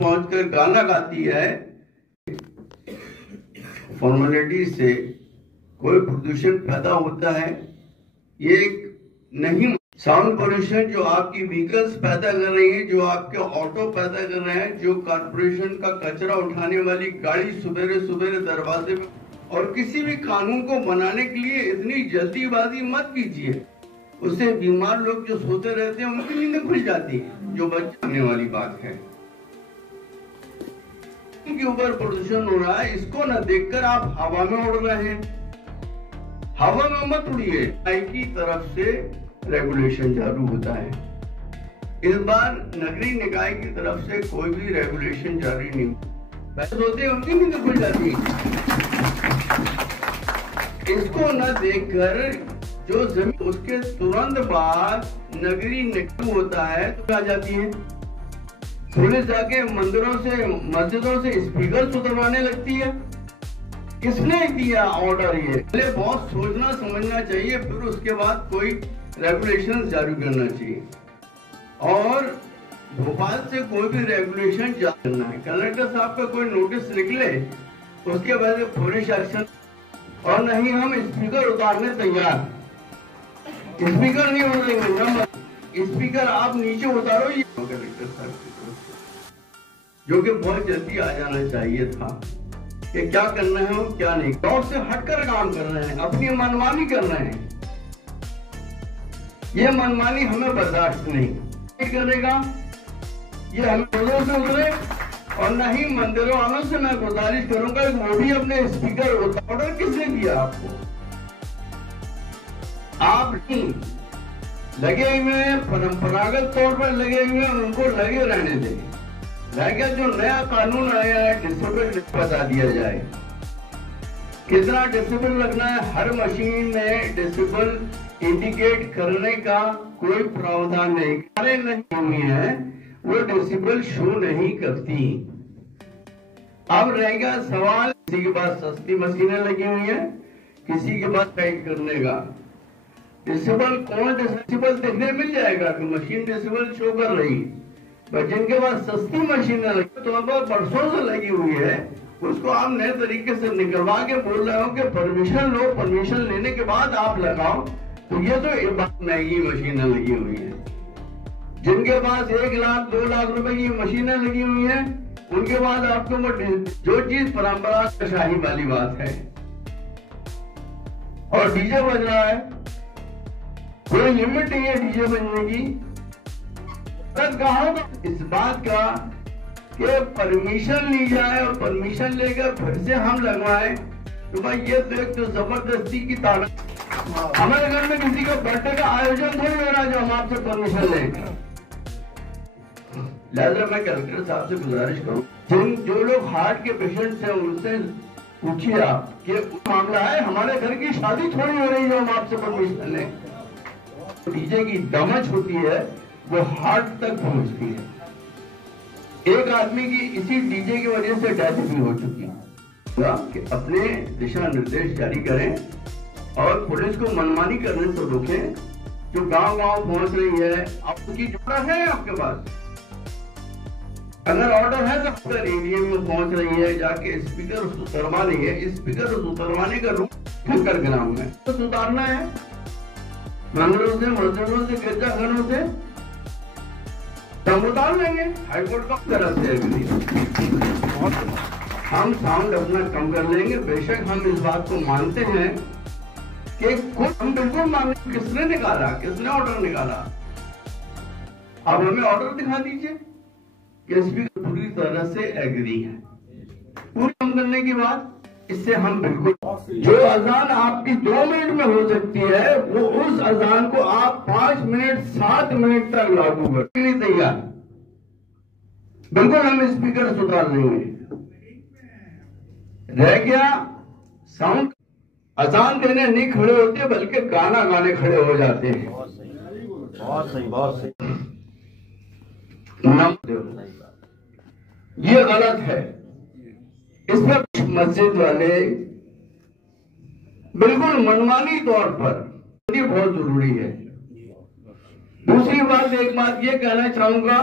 पहुंचकर गाना गाती है, फॉर्मेलिटी से कोई प्रदूषण पैदा होता है ये नहीं। साउंड पोल्यूशन जो आपकी व्हीकल्स पैदा कर रही है, जो आपके ऑटो पैदा कर रहे हैं, जो कॉर्पोरेशन का कचरा उठाने वाली गाड़ी सुबेरे सुबेरे दरवाजे में, और किसी भी कानून को बनाने के लिए इतनी जल्दीबाजी मत कीजिए। उससे बीमार लोग जो सोते रहते हैं उनकी नींद खुल जाती है, जो बचाने वाली बात है। के ऊपर प्रदूषण हो रहा है, इसको न देखकर आप हवा में उड़ रहे हैं। हवा में मत उड़िए। की तरफ से रेगुलेशन चालू होता है। इस बार नगरीय निकाय की तरफ से कोई भी रेगुलेशन जारी नहीं। पैसे होते हैं उनकी नींद खुल जाती है। इसको न देखकर जो जमीन, उसके तुरंत बाद नगरीय निकाय होता है तो आ जाती है। पुलिस जाके मंदिरों से, मस्जिदों से स्पीकर सुधरवाने लगती है। किसने दिया ऑर्डर? ये पहले बहुत सोचना समझना चाहिए, फिर उसके बाद कोई रेगुलेशन जारी करना चाहिए। और भोपाल से कोई भी रेगुलेशन जारी करना है, कलेक्टर साहब का कोई नोटिस निकले उसके बाद पुलिस एक्शन, और नहीं हम स्पीकर उतारने तैयार। स्पीकर नहीं उतारेंगे, स्पीकर आप नीचे उतारो। ये कलेक्टर साहब जो कि बहुत जल्दी आ जाना चाहिए था कि क्या करना है और क्या नहीं। दौर से हटकर काम कर रहे हैं, अपनी मनमानी कर रहे हैं। ये मनमानी हमें बर्दाश्त नहीं करेगा। ये हम रोडों से उतरे, और नहीं मंदिरों वालों से मैं गुजारिश करूंगा वो भी अपने स्पीकर ऑर्डर किसने दिया आपको? आप नहीं लगे हुए हैं, परंपरागत तौर पर लगे हुए हैं, उनको लगे रहने दें। रह जो नया कानून आया है, डिसिबल बता दिया जाए कितना डिसिबल लगना है। हर मशीन में डिसिबल इंडिकेट करने का कोई प्रावधान नहीं, कारें नहीं हुई है, वो डिसिबल शो नहीं करती। अब रहेगा सवाल, किसी के पास सस्ती मशीनें लगी हुई है, किसी के पास टाइट करने का डिसिबल। कौन डिसिबल देखने मिल जाएगा कि मशीन डिसिबल शो कर रही, पर जिनके पास सस्ती मशीनें लगी तो अब बरसों से लगी हुई है, उसको आप नए तरीके से निकलवा के बोल रहे हो कि परमिशन लो, परमिशन लेने के बाद आप लगाओ। तो ये तो एक बात महंगी मशीनें लगी हुई है। जिनके पास 1 लाख 2 लाख रुपए की मशीनें लगी हुई है, उनके बाद आपको जो चीज परंपरा शाही वाली बात है, और डीजे बज रहा है, कोई लिमिट नहीं है डीजे बजने की। कहा इस बात का कि परमिशन ली जाए, और परमिशन लेकर फिर से हम लगवाएं, तो भाई ये तो एक तो जबरदस्ती की ताकत। हमारे घर में किसी का बर्थडे का आयोजन थोड़ी हो रहा है जो हम आपसे परमिशन लेंगे। लिहाजा मैं कलेक्टर साहब से गुजारिश करूं, जो लोग हार्ट के पेशेंट्स हैं उनसे पूछिए आप कि मामला है, हमारे घर की शादी थोड़ी हो रही है जो हम आपसे परमिशन लें। डीजे की दमच होती है वो हार्ट तक पहुंचती है। एक आदमी की इसी डीजे की वजह से डेथ भी हो चुकी है। कि अपने दिशा निर्देश जारी करें और पुलिस को मनमानी करने से रोकें। जो गांव-गांव पहुंच रही है, आपकी ऑर्डर है आपके पास, अगर ऑर्डर है तो अगर एरिया में पहुंच रही है, जाके स्पीकर उतरवा रही है, स्पीकर उतरवाने का रूट कर ग्राम में तो सुधारना है। मंदिरों से, मस्जिदों से, गिरजाघरों से हम उतार लेंगे। हाईकोर्ट का तरफ से हम साउंड अपना कम कर लेंगे। बेशक हम इस बात को मानते हैं कि हम बिल्कुल मानते, किसने निकाला, किसने ऑर्डर निकाला, अब हमें ऑर्डर दिखा दीजिए कि स्पीकर पूरी तरह से एग्री है। पूरी कम करने की बात, इससे हम बिल्कुल, जो अजान आपकी 2 मिनट में हो सकती है, वो उस अजान को आप 5 मिनट 7 मिनट तक लागू करने के लिए तैयार। बिल्कुल हम स्पीकर सुधार देंगे। रह गया साउंड, अजान देने नहीं खड़े होते बल्कि गाना गाने खड़े हो जाते हैं। बहुत सही, बहुत सही। ये गलत है। इस पर मस्जिद वाले बिल्कुल मनमानी तौर पर, ये बहुत जरूरी है। दूसरी बात, एक बात ये कहना चाहूंगा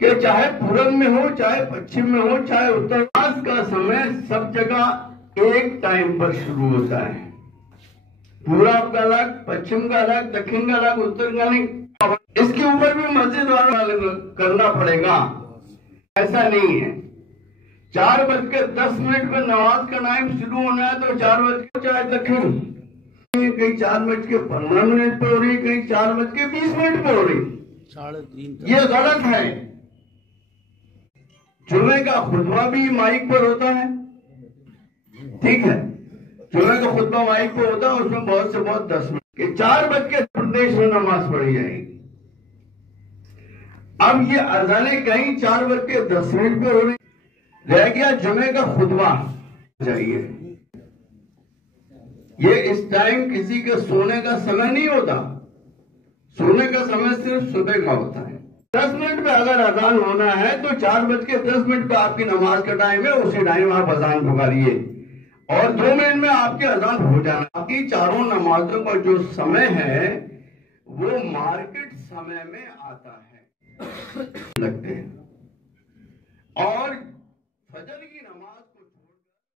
कि चाहे पूरब में हो, चाहे पश्चिम में हो, चाहे उत्तर का समय सब जगह एक टाइम पर शुरू होता है। पूरब का अलग, पश्चिम का अलग, दक्षिण का अलग, उत्तर का नहीं। इसके ऊपर भी मस्जिद वालों करना पड़ेगा। ऐसा नहीं है 4:10 पर नमाज का टाइम शुरू होना है तो 4 बजे, चाहे दक्षिण कहीं 4:15 पे हो रही, कहीं 4:20 पे हो रही, 3:30। ये गलत है। जुमे का खुतबा भी माइक पर होता है, ठीक है, जुमे का खुतबा माइक पर होता है, उसमें बहुत से बहुत 10 मिनट के 4 बज के प्रदेश में नमाज पढ़ी जाएगी। अब ये अजाने कहीं 4:10 पे हो रही, रह गया जुमे का खुतबा चाहिए। ये इस टाइम किसी के सोने का समय नहीं होता, सोने का समय सिर्फ सुबह का होता है। 10 मिनट पे अगर अजान होना है तो 4:10 पे आपकी नमाज का टाइम है, उसी टाइम आप अजान पुकारिए और 2 मिनट में आपके अजान हो जाना। आपकी चारों नमाजों का जो समय है वो मार्केट समय में आता है लगते हैं। और फजर की नमाज